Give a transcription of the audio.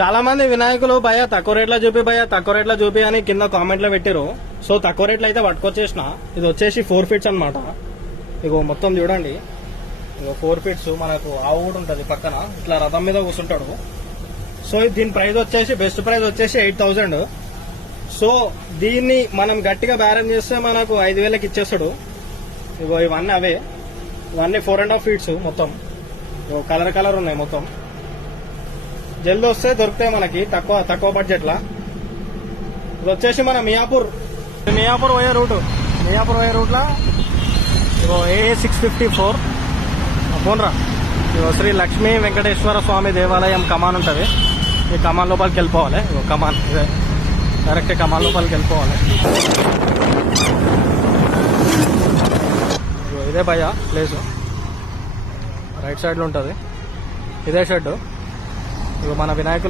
చాలా మంది వినాయకులు భయ తక్కువ రేట్లో చూపి భయ తక్కువ రేట్లో చూపి అని కింద కామెంట్ లో పెట్టారు. సో తక్కువ రేట్లో అయితే పట్టుకొచ్చేసిన. ఇది వచ్చేసి 4 ఫీట్స్ అనమాట. ఇగో మొత్తం చూడండి, ఇగో 4 ఫీట్స్. మనకు ఆవు కూడా ఉంటది పక్కన, ఇట్లా రథం మీద కూర్చుంటాడు. సో దీని ప్రైస్ వచ్చేసి బెస్ట్ ప్రైస్ వచ్చేసి 8,000. సో దీన్ని మనం గట్టిగా బేరం చేస్తే మనకు 5,000కి ఇచ్చేస్తాడు. ఇగో ఇవన్నీ అవే, ఇవన్నీ 4.5 ఫీట్స్ మొత్తం. ఇగో కలర్ ఉన్నాయి మొత్తం. జల్ది వస్తే దొరుకుతాయి మనకి తక్కువ బడ్జెట్ లా. ఇది వచ్చేసి మన మియాపూర్ పోయే రూట్ లా ఇగో A654 పోన్రా. ఇగో శ్రీ లక్ష్మీ వెంకటేశ్వర స్వామి దేవాలయం కమాన్ ఉంటది. ఈ కమాన్ లోపలికి వెళ్ళిపోవాలి. ఇగో కమాన్ ఇదే, డైరెక్ట్ కమాన్ లోపలికి వెళ్ళిపోవాలి. ఇగో ఇదే భయ ప్లేస్, రైట్ సైడ్ లో ఉంటది. ఇదే షెడ్. ఇగో మన వినాయకులు